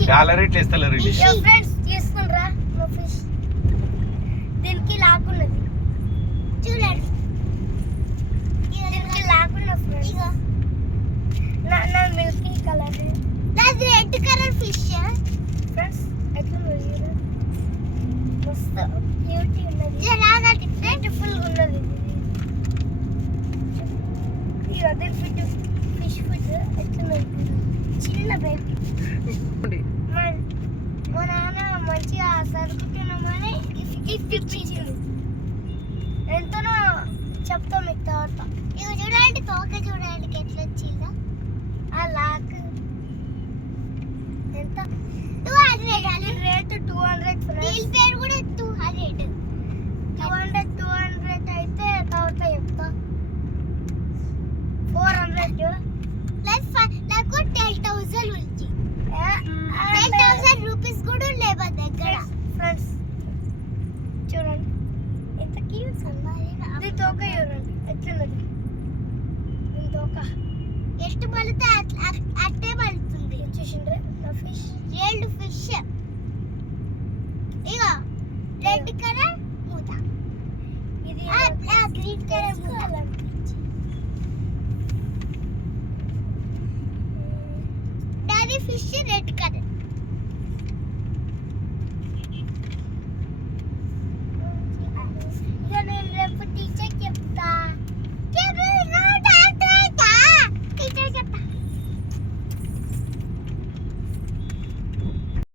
చాలా రేట్లు ఇస్తలేరు ఫ్రెండ్స్ తీసుకుండ్రా మా ఫిష్ దీనికి లాక్కున్నది చూడండి దీనికి లాక్కున్న ఫ్రెండ్స్ ఇగో నా మిల్కీ కలర్ నాది రెడ్ కలర్ ఫిష్ ఫ్రెండ్స్ ఎట్లా ఉంది మస్తు క్యూటీ ఉన్నది చాలా బ్యూటిఫుల్ ఉన్నది ఇగో దీని ఫిష్ ఫుడ్ ఎట్లా చిన్న బేబీ మా నాన్న మంచిగా సరుకుతున్నామని గిఫ్ట్ ఇచ్చింది ఎంతనో చెప్తాం మీకు తర్వాత ఇక చూడండి తోక చూడండి ఎట్లా వచ్చిందా ఆ లాక్ ఎంత 200 రేట్ 200 వీల్ పేరు కూడా 200 అయితే తర్వాత చెప్తా 400 ప్లస్ నాకు 10,000 ఉంది 10,000 రూపీస్ కూడా లేవా దగ్గర ఫ్రెండ్స్ చూడండి ఎంత క్యూట్ ఇది తోక చూడండి ఎట్లున్నది దీని తోక ಎಷ್ಟು బలితే అట్టే బలుతుంది చూసిండ్రే నా ఫిష్ రెడ్ ఫిష్ ఇగో రెడ్ కలర్ మూత ఇది గ్రీన్ కలర్ మూత డాడీ ఫిష్ రెడ్ కలర్